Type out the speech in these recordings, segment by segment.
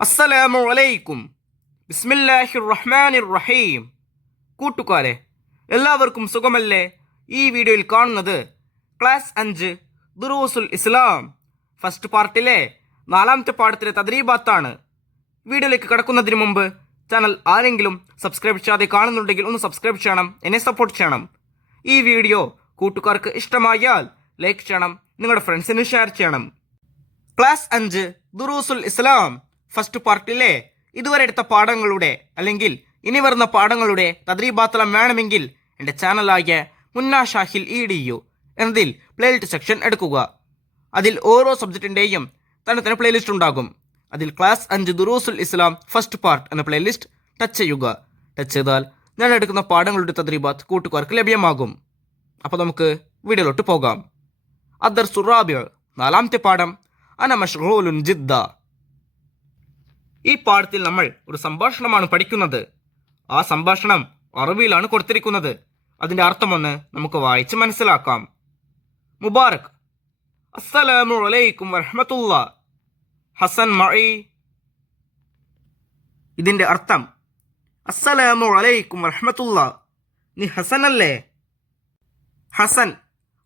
അസ്സലാമു അലൈക്കും. ബിസ്മില്ലാഹിർ റഹ്മാനിർ റഹീം. കൂട്ടുകാരെ, എല്ലാവർക്കും സുഖമല്ലേ? ഈ വീഡിയോയിൽ കാണുന്നത് ക്ലാസ് 5 ദുറൂസുൽ ഇസ്ലാം ഫസ്റ്റ് പാർട്ടിലെ 4ാമത്തെ പാഠത്തിലെ തദ്രീബാത്താണ്. വീഡിയോയിലേക്ക് കടക്കുന്നതിന് മുമ്പ് ചാനൽ ആരെങ്കിലും സബ്സ്ക്രൈബ് ചെയ്യാതെ കാണുന്നുണ്ടെങ്കിൽ ഒന്ന് സബ്സ്ക്രൈബ് ചെയ്യണം, എന്നെ സപ്പോർട്ട് ചെയ്യണം. ഈ വീഡിയോ കൂട്ടുകാർക്ക് ഇഷ്ടമായാൽ ലൈക്ക് ചെയ്യണം, നിങ്ങളുടെ ഫ്രണ്ട്സിന് ഷെയർ ചെയ്യണം. ക്ലാസ് 5 ദുറൂസുൽ ഇസ്ലാം ഫസ്റ്റ് പാർട്ടിലെ ഇതുവരെ എടുത്ത പാഠങ്ങളുടെ അല്ലെങ്കിൽ ഇനി വരുന്ന പാഠങ്ങളുടെ തദ്രീബാത്തലം വേണമെങ്കിൽ എൻ്റെ ചാനലായ മുന്നാ ഷാഹിൽ EDU എന്നതിൽ പ്ലേലിസ്റ്റ് സെക്ഷൻ എടുക്കുക. അതിൽ ഓരോ സബ്ജക്റ്റിൻ്റെയും തന്നെ പ്ലേലിസ്റ്റ് ഉണ്ടാകും. അതിൽ ക്ലാസ് 5 ദുറൂസുൽ ഇസ്ലാം ഫസ്റ്റ് പാർട്ട് എന്ന പ്ലേലിസ്റ്റ് ടച്ച് ചെയ്യുക. ടച്ച് ചെയ്താൽ ഞാൻ എടുക്കുന്ന പാഠങ്ങളുടെ തദ്രീബാത്ത് കൂട്ടുകാർക്ക് ലഭ്യമാകും. അപ്പോൾ നമുക്ക് വീഡിയോയിലോട്ട് പോകാം. അദ്ദർസു റാബിഉ 4ാമത്തെ പാഠം അന മശ്ഗൂലുൻ ജിദ്ദ. ഈ പാഠത്തിൽ നമ്മൾ ഒരു സംഭാഷണമാണ് പഠിക്കുന്നത്. ആ സംഭാഷണം അറബിയിലാണ് കൊടുത്തിരിക്കുന്നത്. അതിൻ്റെ അർത്ഥമൊന്ന് നമുക്ക് വായിച്ച് മനസ്സിലാക്കാം. മുബാറക്: അസ്സലാമു അലൈക്കും വറഹ്മത്തുള്ളാ. ഹസൻ മഈ. ഇതിൻ്റെ അർത്ഥം: അസ്സലാമു അലൈക്കും വറഹ്മത്തുള്ളാ, നീ ഹസനല്ലേ? ഹസൻ: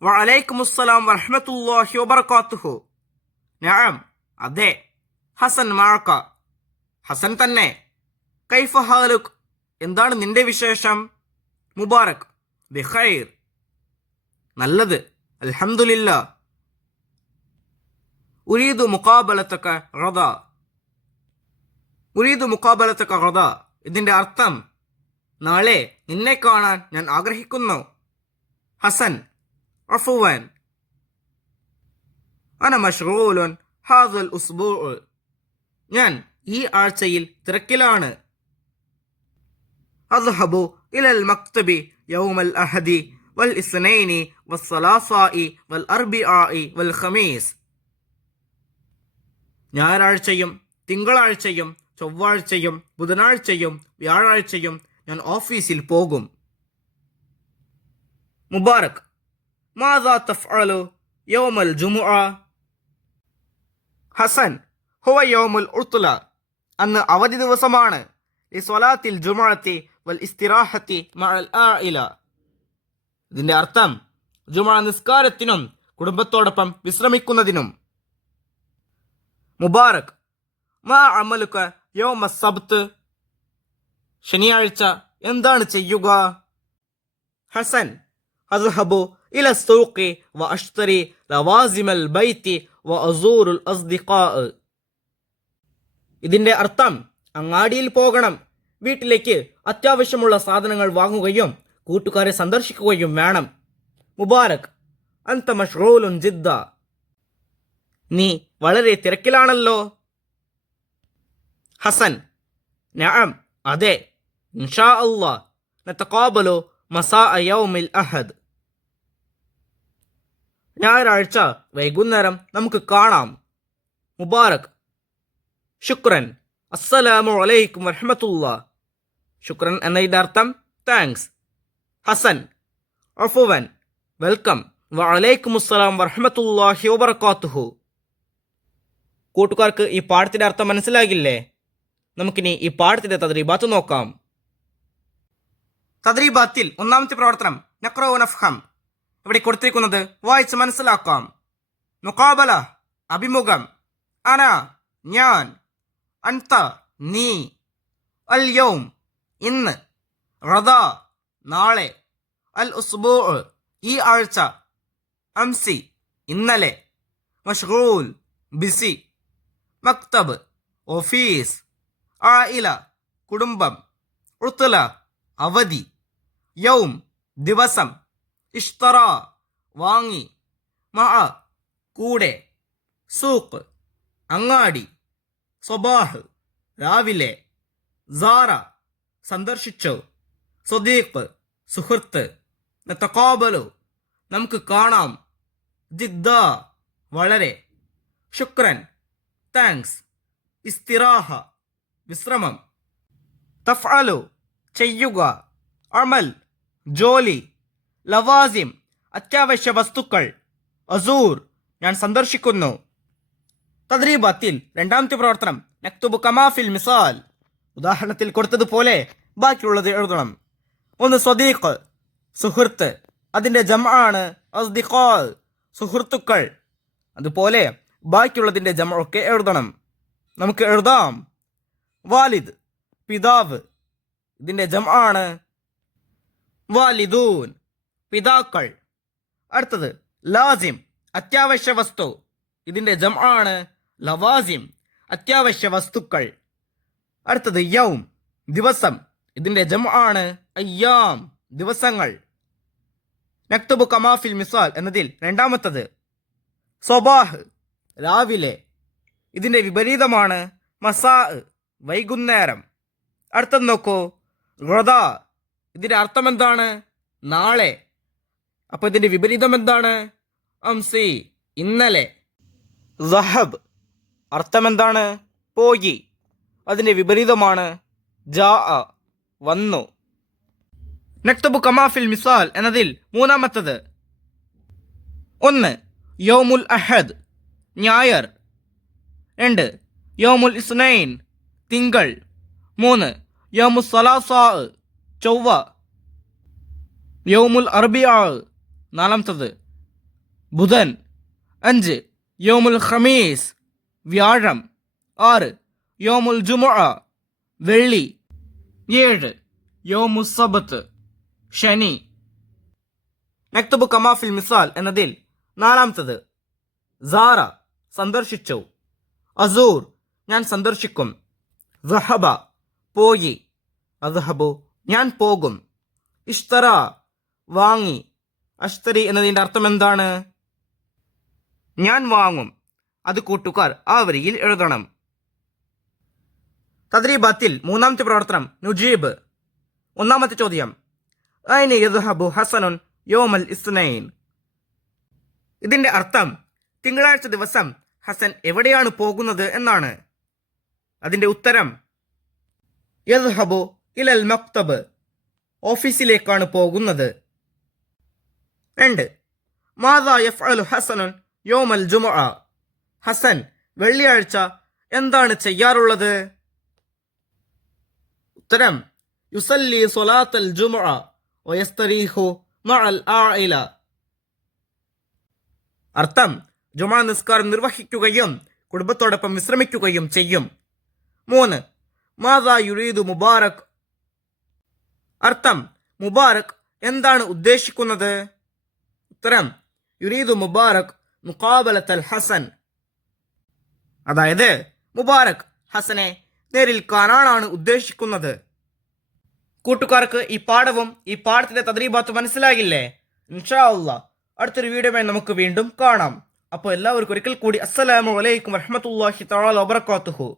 വഅലൈക്കുമുസ്സലാം വറഹ്മത്തുള്ളാഹി വബറകാതുഹു. നഅം, അതെ. ഹസൻ മഅക, ഹസൻ തന്നെ. കൈഫ ഹാലുക്, എന്താണ് നിന്റെ വിശേഷം? മുബാറക്: ബിഖൈർ, നല്ലത്, അൽഹംദുലില്ലാ. ഉരീദു മുഖാബലതക ഗദാ. ഉരീദു മുഖാബലതക ഗദാ, ഇതിന്റെ അർത്ഥം നാളെ നിന്നെ കാണാൻ ഞാൻ ആഗ്രഹിക്കുന്നു. ഹസൻ: അഫ്വാൻ, അന മശ്ഗൂലുൻ ഹാദൽ ഉസ്ബൂഉ, ഞാൻ ഈ ആഴ്ചയിൽ തിരക്കിലാണ്. അദ്ഹബു ഇലൽ മക്തബി യൗമൽ അഹദി വൽ ഇസ്നൈനി വസ്സലാസാഇ വൽ അർബിആഇ വൽ ഖമീസ്. ഞായറാഴ്ചയും തിങ്കളാഴ്ചയും ചൊവ്വാഴ്ചയും ബുധനാഴ്ചയും വ്യാഴാഴ്ചയും ഞാൻ ഓഫീസിൽ പോകും. മുബാറക്: മാദാ തഫ്അലു യൗമൽ ജുമുഅ? ഹസൻ: ഹുവ യൗമുൽ ഉത്ല, അന്ന് അവധി ദിവസമാണ്. ലിസ്വലാത്തിൽ ജുമുഅത്തി വൽ ഇസ്തിറാഹത്തി മഅൽ ആഇല, ഇതിന്റെ അർത്ഥം ജുമുഅ നിസ്കാരത്തിനും കുടുംബത്തോടൊപ്പം വിശ്രമിക്കുന്നതിനും. മുബാറക്: മാ അമലുക യൗമ സബ്ത്? ശനിയാഴ്ച എന്താണ് ചെയ്യുക? ഹസൻ: അദ്ഹബു ഇല സൂഖി വ അഷ്തരി ലവാസിമൽ ബൈത്തി വ അസൂറുൽ അസ്ദിഖാ, ഇതിന്റെ അർത്ഥം അങ്ങാടിയിൽ പോകണം, വീട്ടിലേക്ക് അത്യാവശ്യമുള്ള സാധനങ്ങൾ വാങ്ങുകയും കൂട്ടുകാരെ സന്ദർശിക്കുകയും വേണം. മുബാറക്: അൻത മശ്ഗൂലുൻ ജിദ്ദ, നീ വളരെ തിരക്കിലാണല്ലോ. ഹസൻ: നഅം, അതെ. ഇൻഷാ അല്ലാഹ് നതഖാബലു മസാഅ യൗമിൽ അഹദ്, ഞായറാഴ്ച വൈകുന്നേരം നമുക്ക് കാണാം. മുബാറക്: ശുക്രൻ, അസ്സലാമു അലൈക്കും വറഹ്മത്തുള്ളാ. ശുക്രൻ എന്നതിൻ്റെ അർത്ഥം താങ്ക്സ്. ഹസൻ: അഫ്വൻ, വെൽക്കം. വഅലൈക്കുമുസ്സലാം വറഹ്മത്തുള്ളാഹി വബറകാതുഹു. കൂട്ടുകാർക്ക് ഈ പാഠത്തിൻ്റെ അർത്ഥം മനസ്സിലാകില്ലേ? നമുക്കിനി ഈ പാഠത്തിൻ്റെ തദ്രീബാത്ത് നോക്കാം. തദ്രീബാത്തിൽ 1ാമത്തെ പ്രവർത്തനം നഖ്റഉ നഫ്ഹം. ഇവിടെ കൊടുത്തിരിക്കുന്നത് വായിച്ച് മനസ്സിലാക്കാം. മുഖാബല, അഭിമുഖം. അന, ഞാൻ. അൻത, നീ. അൽ യൗം, ഇന്ന്. ഗദാ, നാളെ. അൽ ഉസ്ബൂഉ, ഈ ആഴ്ച. അംസി, ഇന്നലെ. മശ്ഗൂൽ, ബിസി. മക്തബ്, ഓഫീസ്. ആയില, കുടുംബം. ഉത്ല, അവധി. യൗം, ദിവസം. ഇഷ്തറ, വാങ്ങി. മഅ, കൂടെ. സൂഖ്, അങ്ങാടി. സ്വബാഹ്, രാവിലെ. സാറ, സന്ദർശിച്ചു. സ്വദീഖ്, സുഹൃത്ത്. നതഖാബലു, നമുക്ക് കാണാം. ജിദ്ദ, വളരെ. ശുക്രൻ, താങ്ക്സ്. ഇസ്തിറാഹ, വിശ്രമം. തഫ്അലു, ചെയ്യുക. അമൽ, ജോലി. ലവാസിം, അത്യാവശ്യ വസ്തുക്കൾ. അസൂർ, ഞാൻ സന്ദർശിക്കുന്നു. തദ്രീബാത്തിൽ 2ാമത്തെ പ്രവർത്തനം നക്തുബു കമാ ഫിൽ മിസാൽ, ഉദാഹരണത്തിൽ കൊടുത്തതുപോലെ ബാക്കിയുള്ളത് എഴുതണം. ഒന്ന് സ്വദീഖ്, സുഹൃത്ത്, അതിൻ്റെ ജംആണ് അസ്ദിഖാ, സുഹൃത്തുക്കൾ. അതുപോലെ ബാക്കിയുള്ളതിൻ്റെ ജംഅൊക്കെ എഴുതണം. നമുക്ക് എഴുതാം. വാലിദ്, പിതാവ്, ഇതിൻ്റെ ജംആണ് വാലിദൂൻ, പിതാക്കൾ. അടുത്തത് ലാസിം, അത്യാവശ്യ വസ്തു, ഇതിൻ്റെ ജംആണ് ലവാസിം, അത്യാവശ്യ വസ്തുക്കൾ. അടുത്തത് യൗം, ദിവസം, ഇതിൻ്റെ ജംആണ് അയ്യാം, ദിവസങ്ങൾ. നക്തുബു കമാ ഫിൽ മിസാൽ എന്നതിൽ രണ്ടാമത്തത് സ്വബാഹ്, രാവിലെ, ഇതിൻ്റെ വിപരീതമാണ് മസാ, വൈകുന്നേരം. അടുത്തത് നോക്കൂ, ഗദാ, ഇതിൻ്റെ അർത്ഥം എന്താണ്? നാളെ. അപ്പോൾ ഇതിൻ്റെ വിപരീതം എന്താണ്? അംസി, ഇന്നലെ. സഹബ്, അർത്ഥം എന്താണ്? പോയി. അതിൻ്റെ വിപരീതമാണ് ജാ, വന്നു. നക്തബു കമാ ഫിൽ മിസാൽ എന്നതിൽ മൂന്നാമത്തത് ഒന്ന് യൗമുൽ അഹദ്, ഞായർ. 2 യൗമുൽ ഇസ്നൈൻ, തിങ്കൾ. 3 യൗമുൽ സലാസാ, ചൊവ്വ. യൗമുൽ അർബിആ, നാലാമത്തത് ബുധൻ. 5 യൗമുൽ ഖമീസ്, വ്യാഴം. 6 യൗമുൽ ജുമുഅ, വെള്ളി. 7 യൗമുൽ സബത്ത്, ശനി. നക്തബു കമാ ഫിൽ മിസാൽ എന്നതിൽ നാലാമത്തത് സാറ, സന്ദർശിച്ചു. അസൂർ, ഞാൻ സന്ദർശിക്കും. സഹബ, പോയി. അസ്ഹബു, ഞാൻ പോകും. ഇഷ്തറ, വാങ്ങി. അഷ്തരി എന്നതിൻ്റെ അർത്ഥം എന്താണ്? ഞാൻ വാങ്ങും. അത് കൂട്ടുകാർ ആ വരിയിൽ എഴുതണം. തദ്രീബാത്തിൽ മൂന്നാമത്തെ പ്രവർത്തനം നുജീബ്. ഒന്നാമത്തെ ചോദ്യം, ഐന യദ്ഹബു ഹസനുൻ യൗമൽ ഇസ്നൈൻ. ഇതിൻ്റെ അർത്ഥം തിങ്കളാഴ്ച ദിവസം ഹസൻ എവിടെയാണ് പോകുന്നത് എന്നാണ്. അതിൻ്റെ ഉത്തരം യദ്ഹബു ഇലൽ മക്തബ്, ഓഫീസിലേക്കാണ് പോകുന്നത്. 2 മാദാ യഫ്അലു ഹസനുൻ യൗമൽ ജുമുഅ. ഹസൻ വെള്ളിയാഴ്ച എന്താണ് ചെയ്യാറുള്ളത്? ഉത്തരം യുസല്ലി സ്വലാത്തൽ ജുമുഅ വയസ്തരീഹു മഅൽ ആഇല. അർത്ഥം ജുമാ നിസ്കാരം നിർവഹിക്കുകയും കുടുംബത്തോടൊപ്പം വിശ്രമിക്കുകയും ചെയ്യും. 3 മാദാ യുരീദു മുബാറക്. അർത്ഥം മുബാറക് എന്താണ് ഉദ്ദേശിക്കുന്നത്? ഉത്തരം യുരീദു മുബാറക് മുഖാബലത്തൽ ഹസൻ. അതായത് മുബാറക് ഹസനെ നേരിൽ കാണാനാണ് ഉദ്ദേശിക്കുന്നത്. കൂട്ടുകാർക്ക് ഈ പാഠവും ഈ പാഠത്തിന്റെ തദ്രീബാത്ത് മനസ്സിലാകില്ലേ? ഇൻഷാ അല്ലാഹ് അടുത്തൊരു വീഡിയോയുമായി നമുക്ക് വീണ്ടും കാണാം. അപ്പോൾ എല്ലാവർക്കും ഒരിക്കൽ കൂടി അസ്സലാമു അലൈക്കും വറഹ്മത്തുള്ളാഹി തആല വബറകാതുഹു.